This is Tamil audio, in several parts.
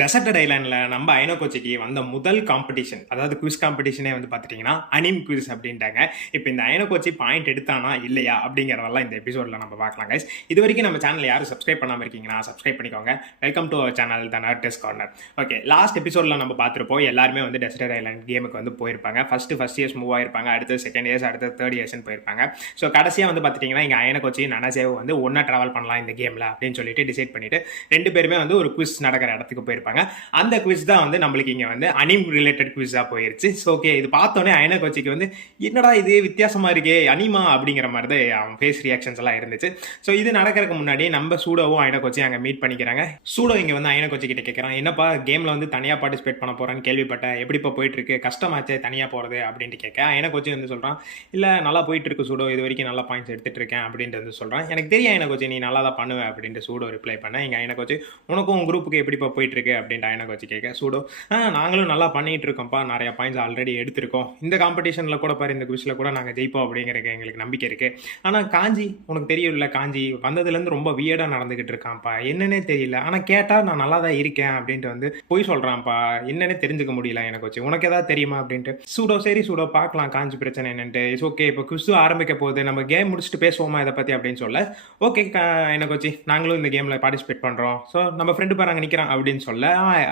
டெசர்டட் ஐலாண்டில் நம்ம ஐனோகோச்சிக்கு வந்த முதல் காம்படிஷன், அதாவது குவிஸ் காம்படிஷனே வந்து பார்த்துட்டிங்கன்னா அனிம் குவிஸ் அப்படின்ட்டாங்க. இப்போ இந்த ஐனோகோச்சி பாயிண்ட் எடுத்தானா இல்லையா அப்படிங்கிறதெல்லாம் இந்த எபிசோடில் நம்ம பார்க்கலாம் கைஸ். இது வரைக்கும் நம்ம சேனல் யாரும் சப்ஸ்கிரைப் பண்ணாமல் இருக்கீங்கன்னா சப்ஸ்கிரைப் பண்ணிக்கோங்க. Welcome to our channel the nerds corner. Okay, last எபிசோடில் நம்ம பார்த்துருப்போம். எல்லாருமே வந்து டெசர்டட் ஐலாண்ட் கேமுக்கு வந்து போயிருப்பாங்க. ஃபர்ஸ்ட் இயர்ஸ் மூவ் ஆயிருப்பாங்க, அடுத்து செகண்ட் இயர்ஸ், அடுத்து தேர்ட் இயர்ஸ்னு போயிருப்பாங்க. ஸோ கடைசியாக வந்து பார்த்துட்டிங்கன்னா இங்கே ஐனோகோச்சி நனசேவ் வந்து ஒன்றா ட்ராவல் பண்ணலாம் இந்த கேமில் அப்படின்னு சொல்லிட்டு டிசைட் பண்ணிட்டு ரெண்டு பேருமே வந்து ஒரு குவிஸ் நடக்கிற இடத்துக்கு போயிருப்பாங்க. அந்த குவிஸ் தான் வந்து நம்மளுக்கு இங்க வந்து அனிம் ரிலேட்டட் குவிஸா போயிருச்சு. ஸோ ஓகே, இது பார்த்தோன்னே ஐனோகோச்சிக்கு வந்து என்னடா இது வித்தியாசமா இருக்கே அனிமா அப்படிங்கிற மாதிரி தான் அவன் ஃபேஸ் ரியாக்ஷன்ஸ் எல்லாம் இருந்துச்சு. ஸோ இது நடக்கிறதுக்கு முன்னாடி நம்ம சூடோவும் ஐனோகோச்சி அங்கே மீட் பண்ணிக்கிறாங்க. சூடோ இங்கே வந்து ஐனோகோச்சி கிட்ட கேட்குறான், என்னப்பா கேமில் வந்து தனியாக பார்ட்டிசிபேட் பண்ண போகிறேன்னு கேள்விப்பட்டேன், எப்படிப்பா போயிட்டு இருக்கு, கஷ்டமாச்சே தனியாக போகிறது அப்படின்ட்டு கேட்க ஐனோகோச்சி வந்து சொல்கிறான், இல்லை நல்லா போயிட்டு இருக்கு சூடோ, இது வரைக்கும் நல்லா பாயிண்ட்ஸ் எடுத்துட்டு இருக்கேன் அப்படின்ட்டு வந்து சொல்கிறான். எனக்கு தெரியும் ஐனோகோச்சி நீ நல்லா தான் பண்ணுவேன் அப்படின்ட்டு சூடோ ரிப்ளை பண்ண. இங்கே ஐனோகோச்சி உனக்கும் குரூப்புக்கு எப்படிப்பா போயிட்டு இருக்கு அப்படின்ட்டு ஐனோகோச்சி கேட்க சூடோ, நாங்களும் நல்லா பண்ணிட்டு இருக்கோம்ப்பா, நிறைய பாயிண்ட்ஸ் ஆல்ரெடி எடுத்திருக்கோம், இந்த காம்படிஷனில் கூட பாரு, இந்த குவிஸில் கூட நாங்கள் ஜெயிப்போம் அப்படிங்கிறக்கு எங்களுக்கு நம்பிக்கை இருக்கு. ஆனால் காஞ்சி உனக்கு தெரியும்ல, காஞ்சி வந்ததுலேருந்து ரொம்ப வியர்டாக நடந்துகிட்டு இருக்கான்ப்பா, என்னன்னே தெரியல, ஆனால் கேட்டால் நான் நல்லா தான் இருக்கேன் அப்படின்ட்டு வந்து போய் சொல்கிறான்ப்பா, என்னன்னே தெரிஞ்சுக்க முடியல எனக்கு வச்சு, உனக்கு ஏதாவது தெரியுமா அப்படின்ட்டு. சூடோ சரி சூடோ பார்க்கலாம் காஞ்சி பிரச்சனை என்னன்ட்டு. இட்ஸ் ஓகே, இப்போ குவிஸ் ஆரம்பிக்க போகுது, நம்ம கேம் முடிச்சுட்டு பேசுவோமா இதை பற்றி அப்படின்னு சொல்ல, ஓகே எனக்கு வச்சு நாங்களும் இந்த கேமில் பார்ட்டிசிபேட் பண்ணுறோம், ஸோ நம்ம ஃப்ரெண்டு பாரு அங்கே நிற்கிறான் அப்படின்னு சொல்ல,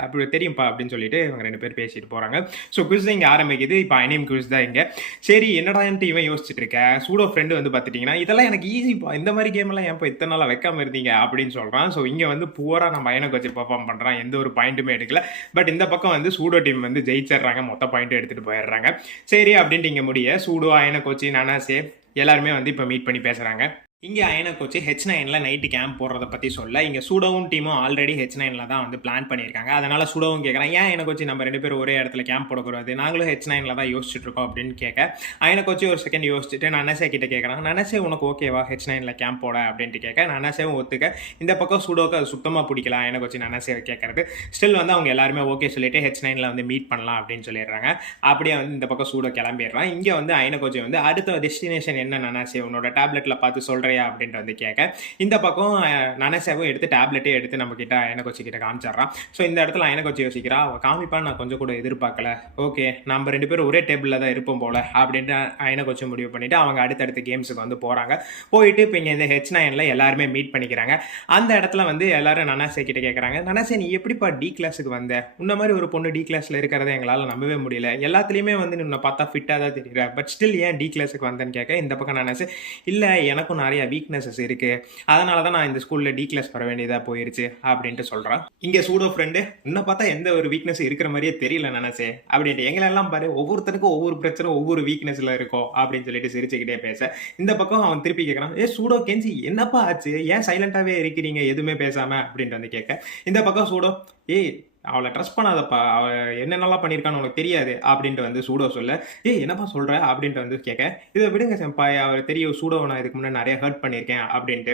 அப்படி தெரியும்ப்பா அப்படின்னு சொல்லிட்டு இவங்க ரெண்டு பேர் பேசிட்டு போறாங்க. ஸோ குவிஸ் தான் இங்கே ஆரம்பிக்குது. இப்போ அனிம் குவிஸ் தான் இங்கே. சரி என்னடான்ட்டு இவன் யோசிச்சுட்டு இருக்க, சூடோ ஃப்ரெண்டு வந்து பார்த்துட்டிங்கன்னா இதெல்லாம் எனக்கு ஈஸிப்பா, இந்த மாதிரி கேம் எல்லாம் ஏன் இத்தனை நாளாக வைக்காம இருந்தீங்க அப்படின்னு சொல்றான். ஸோ இங்கே வந்து பூரா நம்ம ஐனோக்கு வச்சு பெர்ஃபார்ம் பண்றான், எந்த ஒரு பாயிண்ட்டுமே எடுக்கல. பட் இந்த பக்கம் வந்து சூடோ டீம் வந்து ஜெயிச்சிடுறாங்க, மொத்த பாயிண்ட் எடுத்துட்டு போயிடுறாங்க. சரி அப்படின்ட்டு இங்கே முடிய சூடோ ஐனோகோச்சி நனாசே எல்லாருமே வந்து இப்போ மீட் பண்ணி பேசுறாங்க. இங்கே ஐனோகோச்சி H9ல நைட்டு கேம்ப் போடுறத பற்றி சொல்ல, இங்கே சூடோவும் டீமும் ஆல்ரெடி H9ல தான் வந்து பிளான் பண்ணியிருக்காங்க. அதனால சூடோவும் கேட்குறான், ஏன் ஐனோகோச்சி நம்ம ரெண்டு பேரும் ஒரே இடத்துல கேம்ப் போடக்கூடாது, நாங்களும் H9ல தான் யோசிச்சுட்டு இருக்கோம் அப்படின்னு கேட்க, ஐனோகோச்சி ஒரு செகண்ட் யோசிச்சுட்டு நனசே கிட்ட கேட்குறான், நனசே உனக்கு ஓகேவா H9ல கேம்ப் போட அப்படின்ட்டு கேட்க, நனசேவும் ஒத்துக்க. இந்த பக்கம் சூடோக்கு அது சுத்தமாக பிடிக்கல ஐனோகோச்சி நனசே கேட்கறது. ஸ்டில் வந்து அவங்க எல்லாருமே ஓகே சொல்லிட்டு H9ல வந்து மீட் பண்ணலாம் அப்படின்னு சொல்லிடுறாங்க. அப்படியே வந்து இந்த பக்கம் சூடோ கிளம்பிடுறான். இங்கே வந்து ஐனோகோச்சி வந்து அடுத்த டெஸ்டினேஷன் என்ன நனசே உன்னோட டேப்லெட்டில் பார்த்து சொல்கிறேன் அப்படின்ட்டு வந்து கேட்க, இந்த பக்கம் நனசேவும் எடுத்து டேப்லெட்டே எடுத்து நம்ம கிட்ட ஐனோகோச்சி கிட்ட காமிச்சிடுறான். ஸோ இந்த இடத்துல ஐனோகோச்சி யோசிக்கிறா, அவள் காமிப்பான்னு நான் கொஞ்சம் கூட எதிர்பார்க்கல, ஓகே நம்ம ரெண்டு பேரும் ஒரே டேபிளில் தான் இருப்போம் போல அப்படின்ட்டு ஐனோகோச்சி முடிவு பண்ணிட்டு அவங்க அடுத்தடுத்த கேம்ஸுக்கு வந்து போகிறாங்க. போயிட்டு இப்போ இங்கே இந்த H9ல எல்லாருமே மீட் பண்ணிக்கிறாங்க. அந்த இடத்துல வந்து எல்லாரும் நனசே கிட்ட கேட்குறாங்க, நனசே நீ எப்படிப்பா டி கிளாஸுக்கு வந்த, உன்ன மாதிரி ஒரு பொண்ணு டி கிளாஸில் இருக்கிறத எங்களால் நம்பவே முடியல, எல்லாத்துலேயுமே வந்து உன்னை பார்த்தா ஃபிட்டாக தான் தெரியுற, பட் ஸ்டில் ஏன் டி கிளாஸுக்கு வந்தேன்னு கேட்க, இந்த பக்கம் நனசே இல்லை எனக்கும் நிறைய வீக்னஸஸ் இருக்கு, அதனால தான் நான் இந்த ஸ்கூலில் டி கிளாஸ் வர வேண்டியதாக போயிருச்சு அப்படின்ட்டு சொல்கிறான். இங்கே சூடோ ஃப்ரெண்டு, உன்னை பார்த்தா எந்த ஒரு வீக்னஸ் இருக்கிற மாதிரியே தெரியல நனசே அப்படின்ட்டு, எங்களெல்லாம் பாரு ஒவ்வொருத்தருக்கும் ஒவ்வொரு பிரச்சனை ஒவ்வொரு வீக்னஸில் இருக்கும் அப்படின்னு சொல்லிட்டு சிரிச்சுக்கிட்டே பேச, இந்த பக்கம் அவன் திருப்பி கேட்குறான், சூடோ கெஞ்சி என்னப்பா ஆச்சு, ஏன் சைலண்டாகவே இருக்கிறீங்க எதுவுமே பேசாமல் அப்படின்ட்டு வந்து கேட்க, இந்த பக்கம் சூடோ அவளை ட்ரஸ்ட் பண்ணாதப்பா, அவள் என்னென்னலாம் பண்ணியிருக்கான்னு உனக்கு தெரியாது அப்படின்ட்டு வந்து சூடோ சொல்ல, என்னப்பா சொல்கிற அப்படின்ட்டு வந்து கேட்க, இதை விடுங்க செம்பாய், அவர் தெரியும் சூடோ நான் இதுக்கு முன்னாடி நிறைய ஹர்ட் பண்ணியிருக்கேன் அப்படின்ட்டு,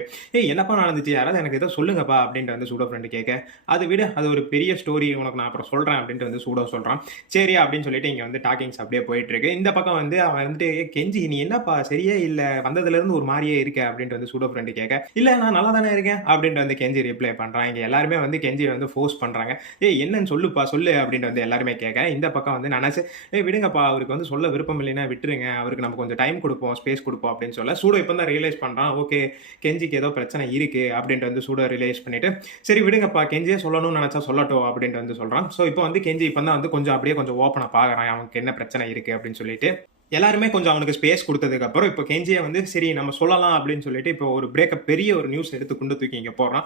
என்னப்பா நடந்துச்சு யாராவது எனக்கு எதோ சொல்லுங்கப்பா அப்படின்ட்டு வந்து சூடோ ஃப்ரெண்டு கேட்க, அது விட அது ஒரு பெரிய ஸ்டோரி உனக்கு நான் அப்புறம் சொல்கிறேன் அப்படின்ட்டு வந்து சூடோ சொல்கிறான். சரி அப்படின்னு சொல்லிட்டு இங்கே வந்து டாக்கிங்ஸ் அப்படியே போயிட்டு இருக்கு. இந்த பக்கம் வந்து அவன் வந்துட்டு கெஞ்சி நீ என்னப்பா சரியே இல்லை, வந்ததுலேருந்து ஒரு மாதிரியே இருக்க அப்படின்ட்டு வந்து சூடோ ஃப்ரெண்டு கேட்க, இல்லை நான் நல்லா தானே இருக்கேன் அப்படின்ட்டு வந்து கெஞ்சி ரிப்ளை பண்ணுறான். இங்கே எல்லாருமே வந்து கெஞ்சி வந்து ஃபோர்ஸ் பண்ணுறாங்க, என்னன்னு சொல்லுப்பா சொல்லு அப்படின்ட்டு வந்து எல்லாருமே கேட்க, இந்த பக்கம் வந்து நனசே விடுங்கப்பா அவருக்கு வந்து சொல்ல விருப்பம் இல்லைன்னா விட்டுருங்க, அவருக்கு நம்ம கொஞ்சம் டைம் கொடுப்போம் ஸ்பேஸ் கொடுப்போம் அப்படின்னு சொல்ல, சூடோ இப்போ தான் ரியலைஸ் பண்ணுறான், ஓகே கெஞ்சிக்கு ஏதோ பிரச்சனை இருக்கு அப்படின்ட்டு வந்து சூடோ ரியலைஸ் பண்ணிட்டு, சரி விடுங்கப்பா கெஞ்சியே சொல்லணும்னு நினச்சா சொல்லட்டும் அப்படின்ட்டு வந்து சொல்கிறான். ஸோ இப்போ வந்து கெஞ்சி இப்போ தான் வந்து கொஞ்சம் அப்படியே கொஞ்சம் ஓப்பனாக பார்க்குறான் அவனுக்கு என்ன பிரச்சனை இருக்குது அப்படின்னு சொல்லிட்டு. எல்லாருமே கொஞ்சம் அவனுக்கு ஸ்பேஸ் கொடுத்ததுக்கப்புறம் இப்போ கெஞ்சியை வந்து சரி நம்ம சொல்லலாம் அப்படின்னு சொல்லிட்டு இப்போ ஒரு பிரேக்கப் பெரிய ஒரு நியூஸ் எடுத்து கொண்டு தூக்கி இங்கே போடுறான்.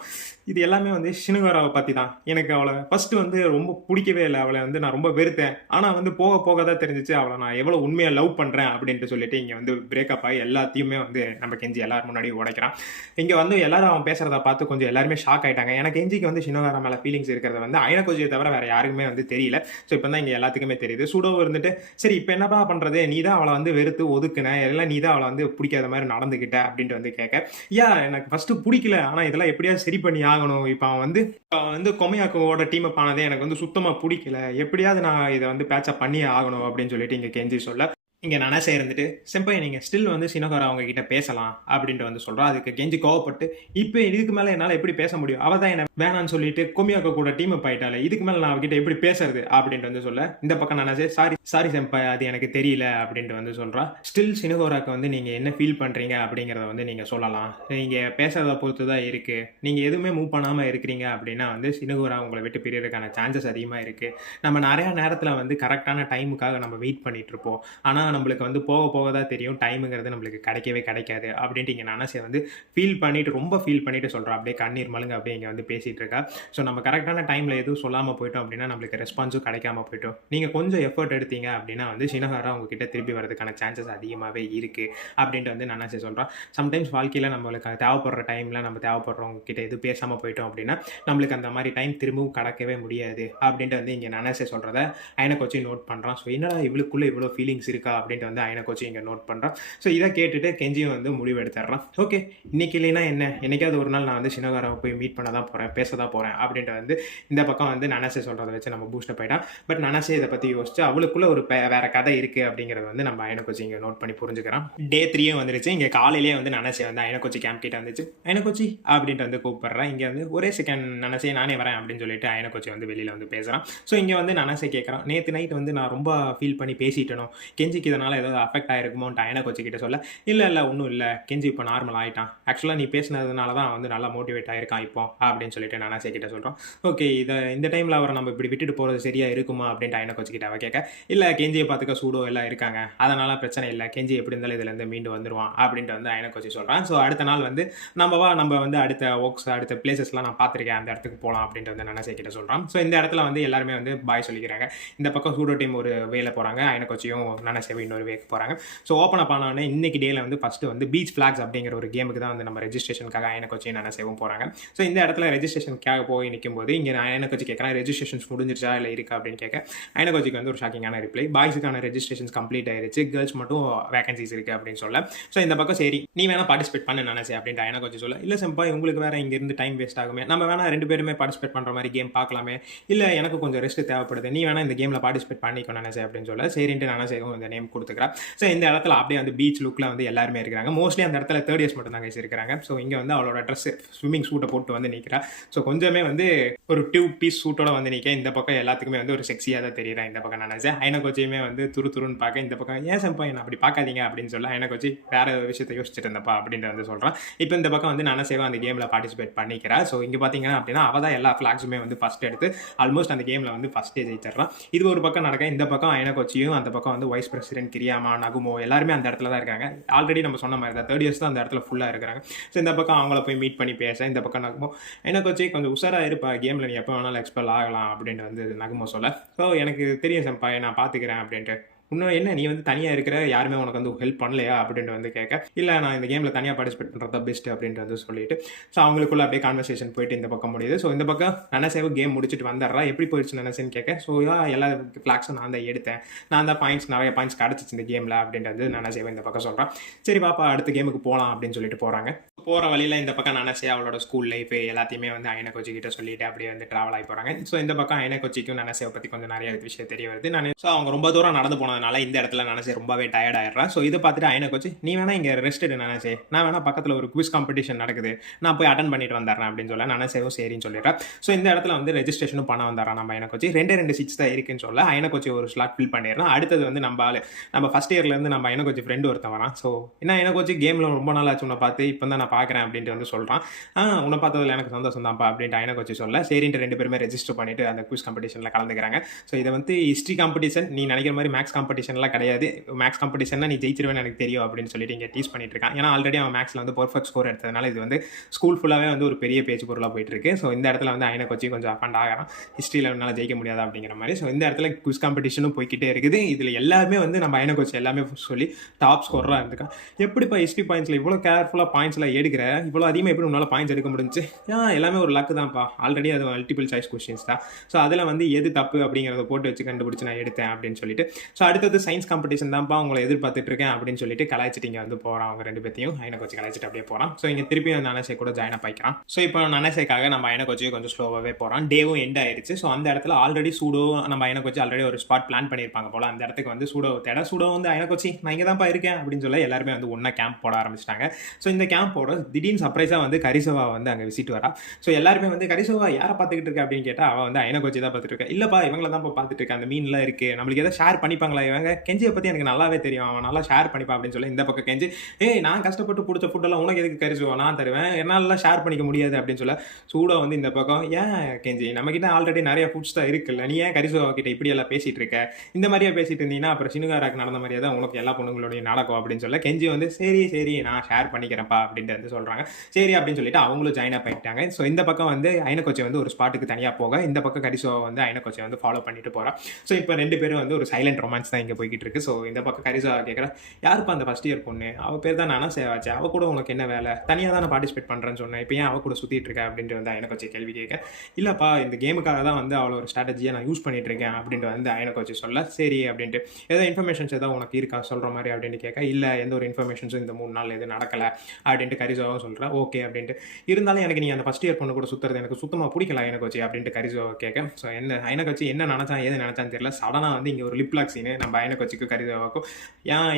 இது எல்லாமே வந்து ஷினுகாராவை பற்றி தான். எனக்கு அவளை ஃபஸ்ட்டு வந்து ரொம்ப பிடிக்கவே இல்லை, அவளை வந்து நான் ரொம்ப வெறுத்தேன், ஆனால் வந்து போக போக தான் தெரிஞ்சிச்சு அவளை நான் எவ்வளோ உண்மையாக லவ் பண்ணுறேன் அப்படின்ட்டு சொல்லிட்டு இங்கே வந்து பிரேக்கப் ஆகி எல்லாத்தையுமே வந்து நம்ம கெஞ்சி எல்லாரும் முன்னாடி உடைக்கிறான். இங்கே வந்து எல்லாரும் அவன் பேசுகிறத பார்த்து கொஞ்சம் எல்லாருமே ஷாக் ஆகிட்டாங்க. எனக்கு கெஞ்சிக்கு வந்து ஷினுகாரா மேலே ஃபீலிங்ஸ் இருக்கிறத வந்து ஐனோகோச்சியை தவிர வேறு யாருக்குமே வந்து தெரியல. ஸோ இப்போ தான் இங்கே எல்லாத்துக்குமே தெரியுது. சூடோ இருந்துட்டு சரி இப்போ என்னப்பா பண்ணுறது, நீ தான் அவளை வந்து வெறுத்து ஒதுக்குன, எல்லாம் நீ தான் அவளை வந்து பிடிக்காத மாதிரி நடந்துக்கிட்ட அப்படின்ட்டு வந்து கேட்க, எனக்கு ஃபர்ஸ்ட் பிடிக்கல, ஆனால் இதெல்லாம் எப்படியாவது சரி பண்ணி ஆகணும், இப்போ அவன் வந்து கொமையாக்கோட டீம் அப் ஆனதே எனக்கு வந்து சுத்தமாக பிடிக்கல, எப்படியாவது நான் இதை வந்து பேட்சப் பண்ணி ஆகணும் அப்படின்னு சொல்லிட்டு இங்கே கெஞ்சி சொல்ல, இங்கே நனசே இருந்துட்டு செம்பை நீங்கள் ஸ்டில் வந்து சினகோரா அவங்க கிட்ட பேசலாம் அப்படின்ட்டு வந்து சொல்கிறா. அதுக்கு கெஞ்சி கோவப்பட்டு இப்போ இதுக்கு மேலே என்னால் எப்படி பேச முடியும், அவள் தான் என்ன வேணான்னு சொல்லிட்டு கொமியாக்கோ கூட டீம் அப் ஆயிட்டாலே, இதுக்கு மேலே நான் அவகிட்ட எப்படி பேசுறது அப்படின்ட்டு வந்து சொல்ல, இந்த பக்கம் நனசே சாரி செம்பை அது எனக்கு தெரியல அப்படின்ட்டு வந்து சொல்கிறா. ஸ்டில் சினகோராக்கு வந்து நீங்கள் என்ன ஃபீல் பண்ணுறீங்க அப்படிங்கிறத வந்து நீங்கள் சொல்லலாம், நீங்கள் பேசுறதை பொறுத்து தான் இருக்குது. நீங்கள் எதுவுமே மூவ் பண்ணாமல் இருக்கிறீங்க அப்படின்னா வந்து சினகோரா உங்களை விட்டு பிரியறதுக்கான சான்சஸ் அதிகமாக இருக்குது. நம்ம நிறையா நேரத்தில் வந்து கரெக்டான டைமுக்காக நம்ம வெயிட் பண்ணிட்டு இருப்போம். ஆனால் நம்மளுக்கு வந்து போக போக தான் தெரியும் டைமுங்கிறது நம்மளுக்கு கிடைக்கவே கிடைக்காது அப்படின்ட்டு இங்கே நனசே வந்து ரொம்ப ஃபீல் பண்ணிட்டு சொல்கிறா. அப்படியே கண்ணீர் மழுங்க அப்படியே இங்கே வந்து பேசிகிட்டு இருக்கா. ஸோ நம்ம கரெக்டான டைமில் எதுவும் சொல்லாமல் போயிட்டோம் அப்படின்னா நம்மளுக்கு ரெஸ்பான்ஸும் கிடைக்காம போயிட்டோம். நீங்கள் கொஞ்சம் எஃபர்ட் எடுத்தீங்க அப்படின்னா வந்து சினஹாரா உங்ககிட்ட திருப்பி வரதுக்கான சான்சஸ் அதிகமாகவே இருக்குது அப்படின்ட்டு வந்து நனசே சொல்கிறா. சம்டைம்ஸ் வாழ்க்கையில் நம்மளுக்கு தேவைப்படுற டைமில் நம்ம தேவைப்படுறவங்க கிட்ட எதுவும் பேசாமல் போயிட்டோம் அப்படின்னா நம்மளுக்கு அந்த மாதிரி டைம் திரும்பவும் கடக்கவே முடியாது அப்படின்ட்டு வந்து இங்கே நனசே சொல்கிறத ஐனகோச்சி நோட் பண்ணுறான். ஸோ என்னடா இவளுக்குள்ளே இவ்வளோ ஃபீலிங்ஸ் இருக்கா அப்படின்ட்டு வந்து ஐனகோச்சி இங்கே நோட் பண்ணுறான். ஸோ இதை கேட்டுட்டு கெஞ்சியும் வந்து முடிவு எடுத்துடுறான். ஓகே இன்னைக்கு இல்லைன்னா என்ன, என்னைக்காவது ஒரு நாள் நான் வந்து சினகாராவை போய் மீட் பண்ண தான் போகிறேன், பேச தான் போகிறேன் அப்படின்ட்டு வந்து இந்த பக்கம் வந்து நனசே சொல்கிறத வச்சு நம்ம பூஸ்டப் ஆகிட்டான். பட் நனசே இதை பற்றி யோசிச்சு அவளுக்குள்ள ஒரு வேற கதை இருக்குது அப்படிங்கிறது வந்து நம்ம ஐனகோச்சி இங்கே நோட் பண்ணி புரிஞ்சுக்கிறான். டே 3 வந்துருச்சு. இங்கே காலையிலேயே வந்து நனசே வந்து ஐனகோச்சி கேம்ப் கிட்ட வந்துச்சு. ஐனகோச்சி அப்படின்ட்டு வந்து கூப்பிடுறேன். இங்கே வந்து ஒரே செகண்ட் நனசே நானே வரேன் அப்படின்னு சொல்லிட்டு ஐனகோச்சி வந்து வெளியில் வந்து பேசுகிறான். ஸோ இங்கே வந்து நனசே கேட்குறான், நேற்று நைட் வந்து நான் ரொம்ப ஃபீல் பண்ணி பேசிட்டணும், கெஞ்சிக்கு இதனால் ஏதாவது அஃபெக்ட் ஆகிருக்குமோன்ட்டு ஐனகோச்சி கிட்ட சொல்ல, இல்லை ஒன்றும் இல்லை கெஞ்சி இப்போ நார்மல் ஆகிட்டான், ஆக்சுவலாக நீ பேசினதுனால தான் வந்து நல்லா மோட்டிவேட் ஆகிருக்கான் இப்போ அப்படின்னு சொல்லிட்டு நனசே கிட்ட சொல்கிறோம். ஓகே இந்த டைமில் அவரை நம்ம இப்படி விட்டுட்டு போகிறது சரியா இருக்குமா அப்படின்ட்டு ஐனகோச்சி கிட்ட அவ கேட்க, இல்லை கெஞ்சியை பார்த்துக்க சூடோ எல்லாம் இருக்காங்க, அதனால் பிரச்சனை இல்லை, கெஞ்சி எப்படி இருந்தாலும் இதுலேருந்து மீண்டு வந்துடுவான் அப்படின்ட்டு வந்து ஐனகோச்சி சொல்கிறான். ஸோ அடுத்த நாள் வந்து நம்ம வந்து அடுத்த ஒர்க்ஸ் அடுத்த பிளேசஸ்லாம் நான் பார்த்துருக்கேன், அந்த இடத்துக்கு போகலாம் அப்படின்ட்டு வந்து நனசே கிட்ட சொல்கிறான். ஸோ இந்த இடத்துல வந்து எல்லாருமே வந்து பாய் சொல்லிக்கிறாங்க. இந்த பக்கம் சூடோ டீம் ஒரு வேலை போகிறாங்க, ஐனகோச்சியும் நனசேவும் இன்னொரு வேக்கு போகிறாங்க. ஸோ ஓப்பன் அப் ஆனோடனே இன்னைக்கு டேல வந்து ஃபஸ்ட்டு வந்து பீச் ஃபிளாக்ஸ் அப்படிங்கிற ஒரு கேமுக்கு தான் வந்து நம்ம ரெஜிஸ்ட்ரேஷனுக்காக ஐனகோச்சியும் நனசேவும் போகிறாங்க. ஸோ இந்த இடத்துல ரெஜிஸ்ட்ரேஷனுக்காக போய் நிற்கும் போது இங்கே ஐனகோச்சி கேட்குறேன், ரெஜிஸ்ட்ரேஷன்ஸ் முடிஞ்சிருச்சா இல்லை இருக்கா அப்படின்னு கேட்க, ஐனகோச்சிக்கு வந்து ஒரு ஷாக்கிங்கான ரிப்ளை, பாய்ஸுக்கான ரெஜிஸ்ட்ரேஷன்ஸ் கம்ப்ளீட் ஆயிருச்சு, கேர்ள்ஸ் மட்டும் வேகன்சிஸ் இருக்குது அப்படின்னு சொல்ல. ஸோ இந்த பக்கம் சரி நீ வேணா பார்ட்டிசிபேட் பண்ண நனசே அப்படின்ட்டு ஐனகோச்சி சொல்ல, இல்லை செம்பா உங்களுக்கு வேற இங்கேருந்து டைம் வேஸ்ட் ஆகுமே, நம்ம வேணா 2 பேருமே பார்ட்டிசிபேட் பண்ணுற மாதிரி கேம் பார்க்கலாமே, இல்லை எனக்கு கொஞ்சம் ரெஸ்ட் தேவைப்படுது, நீ வேணா இந்த கேமில் பார்ட்டிசிபேட் பண்ணிக்கோ நனசே அப்படின்னு சொல்ல, சரின்ட்டு நனசேவும் இந்த நேம் கொடுத்துக்கிறா. ஸோ இந்த இடத்துல அப்படியே வந்து பீச் லுக்கில் வந்து எல்லாருமே இருக்கிறாங்க. மோஸ்ட்லி அந்த இடத்துல 3rd இயர்ஸ் மட்டும் தான் கைஸ் இருக்கிறாங்க. ஸோ இங்கே வந்து அவளோட ட்ரெஸ் ஸ்விம்மிங் சூட்டை போட்டு வந்து நிற்கிறா. ஸோ கொஞ்சமே வந்து ஒரு 2 பீஸ் சூட்டோட வந்து நிற்க, இந்த பக்கம் எல்லாத்துக்குமே வந்து ஒரு செக்ஸியாக தான் தெரியுறேன். இந்த பக்கம் நினைச்சே ஐனகோச்சியுமே வந்து துருன்னு பார்க்க, இந்த பக்கம் ஏன் செம்பா என்ன அப்படி பார்க்காதீங்க அப்படின்னு சொல்ல, ஐனகோச்சி வேற விஷயத்தை யோசிச்சுட்டு இருந்தப்பா அப்படின்ட்டு வந்து சொல்கிறான். இப்போ இந்த பக்கம் வந்து நனசேவா அந்த கேமில் பார்ட்டிசிபேட் பண்ணிக்கிறா. ஸோ இங்கே பார்த்தீங்கன்னா அப்படின்னா அவள் தான் எல்லா ஃபிளாக்ஸுமே வந்து ஃபஸ்ட் எடுத்து ஆல்மோஸ்ட் அந்த கேமில் வந்து ஃபஸ்ட்டே ஜெயிச்சிடறான். இது ஒரு பக்கம் நடக்க, இந்த பக்கம் ஐனகோச்சியும் அந்த பக்கம் வந்து வைஸ் பிரசிடென்ட் கிரியாமா நகுமோ எல்லாருமே அந்த இடத்துல தான் இருக்காங்க. ஆல்ரெடி நம்ம சொன்ன மாதிரி தான் 3rd இயர்ஸ் தான் அந்த இடத்துல ஃபுல்லாக இருக்கிறாங்க. ஸோ இந்த பக்கம் அவங்கள போய் மீட் பண்ணி பேச, இந்த பக்கம் நகுமோ ஐனகோச்சி கொஞ்சம் உஷாராக இருப்பா, கேமில் நீ எப்போ வேணாலும் எக்ஸ்பெல் ஆகலாம் அப்படின்ட்டு வந்து நகுமோ சொல்ல, ஸோ எனக்கு தெரியும் செம்பா நான் பார்த்துக்கிறேன் அப்படின்ட்டு, இன்னும் என்ன நீ வந்து தனியாக இருக்கிற, யாருமே உனக்கு வந்து ஹெல்ப் பண்ணலையா அப்படின்ட்டு வந்து கேட்க, இல்லை நான் இந்த கேமில் தனியாக பார்ட்டிசிபேட் பண்ணுறது தான் பெஸ்ட்டு அப்படின்ட்டு வந்து சொல்லிட்டு, ஸோ அவங்களுக்குள்ள அப்படியே கான்வர்சேஷன் போயிட்டு இந்த பக்கம் முடியுது. ஸோ இந்த பக்கம் நனசேவு கேம் முடிச்சுட்டு வந்துடுறா. எப்படி போயிடுச்சு நனசேன்னு கேட்க, ஸோ எல்லா ஃபிளாக்ஸும் நான் தான் எடுத்தேன், நான் தான் நிறைய பாயிண்ட்ஸ் கிடச்சிச்சு இந்த கேமில் அப்படின்றது நனசேவு இந்த பக்கம் சொல்கிறான். சரி பாப்பா அடுத்த கேமுக்கு போகலாம் அப்படின்னு சொல்லிட்டு போகிறாங்க. போகிற வழியில் இந்த பக்கம் நனசே அவளோட ஸ்கூல் லைஃப் எல்லாத்தையுமே வந்து ஐனகோச்சி கிட்ட சொல்லிட்டு அப்படியே வந்து ட்ராவல் ஆகி போகிறாங்க. ஸோ இந்த பக்கம் ஐனகோச்சிக்கும் நனசேவை பற்றி கொஞ்சம் நிறைய விஷயம் தெரிய வருது. ஸோ அவங்க ரொம்ப தூரம் நடந்து போனதுனால இந்த இடத்துல நனசே ரொம்பவே டயர்ட் ஆயிடுறான். ஸோ இதை பார்த்துட்டு ஐனகோச்சி, நீ வேணா இங்கே ரெஸ்ட் எடு நனசே, நான் வேணா பக்கத்தில் ஒரு குவிஸ் காம்படிஷன் நடக்குது, நான் போய் அட்டன் பண்ணிட்டு வந்துடுறேன் அப்படின்னு சொல்ல, நனசேவும் சரின்னு சொல்லிடுறேன். ஸோ இந்த இடத்துல வந்து ரெஜிஸ்ட்ரேஷனும் பண்ண வந்துடுறான் நம்ம ஐனகோச்சி. 2 சீட்ஸ் தான் இருக்குன்னு சொல்ல ஐனகோச்சி ஒரு ஸ்லாட் ஃபில் பண்ணிடுறான். அடுத்தது வந்து நம்ம ஃபர்ஸ்ட் இயர்லேருந்து நம்ம ஐனகோச்சி ஃப்ரெண்டு ஒருத்தன் வரான். ஸோ என்ன ஐனகோச்சி கேமில் ரொம்ப நாள் ஆச்சு உன்னை பார்த்து, இப்போ தான் நான் பார்க்குறேன் அப்படின்ட்டு வந்து சொல்கிறான். உன்னை பார்த்ததில் எனக்கு சந்தோஷம் தான்ப்பா அப்படின்ட்டு ஐனகோச்சி சொல்ல, சரின்ட்டு 2 பேருமே ரெஜிஸ்டர் பண்ணிட்டு அந்த குவிஸ் காம்படிஷனில் கலந்துக்கிறாங்க. ஸோ இதை வந்து ஹிஸ்ட்ரி காம்படிஷன், நீ நினைக்கிற மாதிரி மேக்ஸ் காம்படிஷன்லாம் கிடையாது, மேக்ஸ் காம்படிஷன்னா நீ ஜெயிச்சிருவேன்னு எனக்கு தெரியும் அப்படின்னு சொல்லிட்டு இங்கே டீஸ் பண்ணிட்டு இருக்கான். ஏன்னா ஆல்ரெடி அவன் மேக்ஸில் வந்து பர்ஃபெக்ட் ஸ்கோர் எடுத்ததுனால இது வந்து ஸ்கூல் ஃபுல்லாகவே வந்து ஒரு பெரிய பேச்சு பொருளாக போயிட்டு இருக்கு. ஸோ இந்த இடத்துல வந்து ஐனகோச்சி கொஞ்சம் அஃபண்ட் ஆகிறான், ஹிஸ்ட்ரியில் என்னால் ஜெயிக்க முடியாது அப்படிங்கிற மாதிரி. ஸோ இந்த இடத்துல குவிஸ் காம்படிஷனும் போய்கிட்டே இருக்குது. இதில் எல்லாமே வந்து நம்ம ஐனகோச்சி எல்லாமே சொல்லி டாப் ஸ்கோராக இருந்திருக்கான். எப்படிப்பா ஹிஸ்ட்ரி பாயிண்ட்ஸில் இவ்வளோ கேர்ஃபுல்லாக பாயிண்ட்ஸ்லாம் எடுக்கிற, இவ்வளோ அதிகமாக எப்படி உன்னால் பாயிண்ட்ஸ் எடுக்க முடிஞ்சுச்சு? எல்லாமே ஒரு லக்கு தான்ப்பா, ஆல்ரெடி அது மல்டிபிள் சாய்ஸ் கொஸ்டின்ஸ் தான். ஸோ அதில் வந்து எது தப்பு அப்படிங்கிறத போட்டு வச்சு கண்டுபிடிச்சி நான் எடுத்தேன் அப்படின்னு சொல்லிட்டு, ஸோ அடுத்தது சயின்ஸ் காம்படிஷன் தான்ப்பா உங்களை எதிர்பார்த்துட்டு இருக்கேன் அப்படின்னு சொல்லிட்டு கலாய்ச்சிட்டு இங்கே வந்து போகிறான். அவங்க ரெண்டு பேத்தையும் ஐன கோச்சி கலாய்ச்சிட்டு அப்படியே போகிறான். ஸோ இங்கே திருப்பி அந்த அனசை கூட ஜாயின் ஆகிக்கிறான். ஸோ இப்போ அனசைக்காக நம்ம ஐன கோச்சியை கொஞ்சம் ஸ்லோவாகவே போகிறான். டேவும் எண்ட் ஆயிடுச்சு. ஸோ அந்த இடத்துல ஆல்ரெடி சூடோ நம்ம ஐன கோச்சி ஆல்ரெடி ஒரு ஸ்பாட் பிளான் பண்ணியிருப்பாங்க போல. அந்த இடத்துக்கு வந்து சூடோ வந்து ஐன கோச்சி நான் இங்கே தான்ப்பா இருக்கேன் அப்படின்னு சொல்ல எல்லாருமே வந்து ஒன்றா கேம்ப் போட ஆரம்பிச்சிட்டாங்க. ஸோ இந்த கேம்போட திடீர்னு சர்ப்ரைஸாக வந்து கரிசவா வந்து அங்கே விசிட் வரா. ஸோ எல்லாருமே வந்து கரிசவா யாரை பார்த்துக்கிட்டு இருக்க அப்படின்னு கேட்டால் அவள் வந்து ஐன கோச்சி தான் பார்த்துட்டு இருக்கா. இல்லைப்பா இவங்கள தான் பார்த்துட்டு இருக்கேன், அந்த மீன்லாம் இருக்கு, நம்மளுக்கு எதாவது ஷேர் பண்ணிப்பாங்களா இவங்க? கெஞ்சியை பற்றி எனக்கு நல்லாவே தெரியும், அவன் நல்லா ஷேர் பண்ணிப்பா அப்படின்னு சொல்லி இந்த பக்கம் கெஞ்சி நான் கஷ்டப்பட்டு பிடிச்ச ஃபுட்டெல்லாம் உனக்கு எதுக்கு கரிசவா நான் தருவேன், என்னாலலாம் ஷேர் பண்ணிக்க முடியாது அப்படின்னு சொல்ல சூடோ வந்து இந்த பக்கம் ஏன் கெஞ்சி நம்மக்கிட்ட ஆல்ரெடி நிறைய ஃபுட்ஸ் தான் இருக்குல்ல, நீ ஏன் கரிசவா கிட்ட இப்படி எல்லாம் பேசிட்டு இருக்க, இந்த மாதிரியே பேசிட்டு இருந்தீங்கன்னா அப்புறம் சினுகாராக்கு நடந்த மாதிரியே தான் உனக்கு எல்லா பொண்ணுங்களுடைய நடக்கும் அப்படின்னு சொல்ல கெஞ்சி வந்து சரி நான் ஷேர் பண்ணிக்கிறேன்ப்பா அப்படின்ட்டு வந்து சொல்கிறாங்க. சரி அப்படின்னு சொல்லிட்டு அவங்களும் ஜாயின் அப் ஆகிட்டாங்க. ஸோ இந்த பக்கம் வந்து ஐன கோச்சி வந்து ஒரு ஸ்பாட்டுக்கு தனியாக போக, இந்த பக்கம் கரிசோவா வந்து ஐன கோச்சி வந்து ஃபாலோ பண்ணிட்டு போகிறா. ஸோ இப்போ ரெண்டு பேரும் வந்து ஒரு சைலண்ட் ரொமான்ஸ் தான் இங்கே போய்கிட்டு இருக்கு. ஸோ இந்த பக்கம் கரிசோவா கேட்குறா, யாருப்பா அந்த ஃபர்ஸ்ட் இயர் பொண்ணு, அவள் பேர் தான் நானா சேவாச்சு, அவள் கூட உனக்கு என்ன வேலை, தனியாக தான் நான் பார்ட்டிசிபேட் பண்ணுறேன்னு சொன்னேன், இப்போ ஏன் அவள் கூட சுற்றிட்டு இருக்கேன் அப்படின்ட்டு வந்து ஐன கோச்சி கேள்வி கேட்க, இல்லைப்பா இந்த கேமுக்காக தான் வந்து அவளை ஒரு ஸ்ட்ராட்டஜியை நான் யூஸ் பண்ணிட்டு இருக்கேன் அப்படின்ட்டு வந்து ஐன கோச்சி சொல்ல, சரி அப்படின்ட்டு ஏதாவது இன்ஃபர்மேஷன்ஸ் ஏதாவது உனக்கு இருக்கா சொல்கிற மாதிரி அப்படின்னு கேட்க, இல்லை எந்த ஒரு இன்ஃபர்மேஷன்ஸும் இந்த 3 நாள் எதுவும் நடக்கலை அப்படின்ட்டு கரிசோவாவும் சொல்கிறேன். ஓகே அப்படின்ட்டு, இருந்தாலும் எனக்கு நீ அந்த ஃபர்ஸ்ட் இயர் பொண்ணு கூட சுற்றுறது எனக்கு சுத்தமாக பிடிக்கல ஐன கோச்சி அப்படின்ட்டு கரிசோவா கேட்க, ஸோ என்ன ஐன கோச்சி என்ன நினச்சான் ஏது நினச்சான்னு தெரியல, சடனாக வந்து இங்கே ஒரு லிப்லாக் சீனு நம்ம ஐன கோச்சிக்கும் கரிசோவாக்கும்,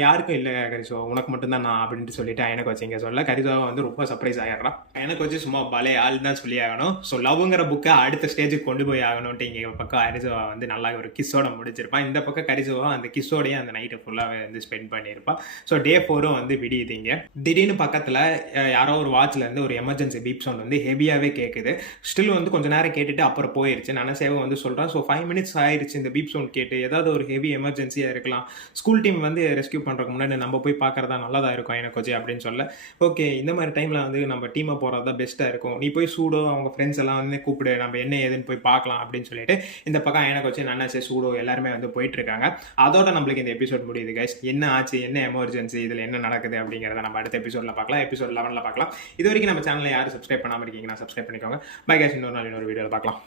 யாருக்கும் இல்லை கரிசோவா உனக்கு மட்டும்தான் நான் அப்படின்ட்டு சொல்லிட்டு ஐன கோச்சி இங்கே சொல்ல கரிசோவா வந்து ரொம்ப சர்ப்ரைஸ் ஆகிடுறான். ஐன கோச்சி சும்மா பலே ஆள் தான் சொல்லி ஆகணும். ஸோ லவ்ங்கிற புக்கை அடுத்த ஸ்டேஜுக்கு கொண்டு போய் ஆகணும்ட்டு இங்கே பக்கம் கரிசோவா வந்து நல்லா ஒரு கிஸ்ஸோட முடிச்சிருப்பான். இந்த பக்கம் கரிசோவா அந்த கிஸ்ஸோடையே அந்த நைட்டை ஃபுல்லாகவே வந்து ஸ்பெண்ட் பண்ணியிருப்பான். ஸோ டே 4 வந்து விடியுதுங்க. திடீர்னு பக்கத்தில் யாரோ ஒரு வாட்ச்லேருந்து ஒரு எமர்ஜென்சி பீப் சவுண்ட் வந்து ஹெவியாகவே கேட்குது. ஸ்டில் வந்து கொஞ்சம் நேரம் கேட்டுட்டு அப்புறம் போயிடுச்சு. நனசேவை வந்து சொல்கிறான், ஸோ 5 minutes ஆயிடுச்சு இந்த பீப் சவுண்ட் கேட்டு, ஏதாவது ஒரு ஹெவி எமர்ஜென்சியாக இருக்கலாம், ஸ்கூல் டீம் வந்து ரெஸ்கியூ பண்ணுறதுக்கு முன்னாடி நம்ம போய் பார்க்குறதா நல்லதாக இருக்கும் ஐன கோச்சி அப்படின்னு சொல்ல, ஓகே இந்த மாதிரி டைமில் வந்து நம்ம டீமாக போகிறது தான் பெஸ்ட்டாக இருக்கும், நீ போய் சூடோ அவங்க ஃப்ரெண்ட்ஸ் எல்லாம் வந்து கூப்பிடு, நம்ம என்ன ஏதுன்னு போய் பார்க்கலாம் அப்படின்னு சொல்லிட்டு இந்த பக்கம் ஐன கோச்சி நன்னசே சூடோ எல்லாருமே வந்து போயிட்டு இருக்காங்க. அதோட நம்மளுக்கு இந்த எபிசோட் முடியுது கைஸ். என்ன ஆச்சு, என்ன எமர்ஜென்சி, இதில் என்ன நடக்குது அப்படிங்கிறத நம்ம அடுத்த எபிசோடில் பார்க்கலாம். எபிசோட் 11ல் பார்க்கலாம். இது வரைக்கும் நம்ம சேனலில் யாரும் சப்ஸ்கிரைப் பண்ணாமல் இருக்கீங்கன்னா சப்ஸ்கிரைப் பண்ணிக்கோங்க. பை கைஸ், இன்னொரு நாள் இன்னொரு வீடியோவில் பார்க்கலாம்.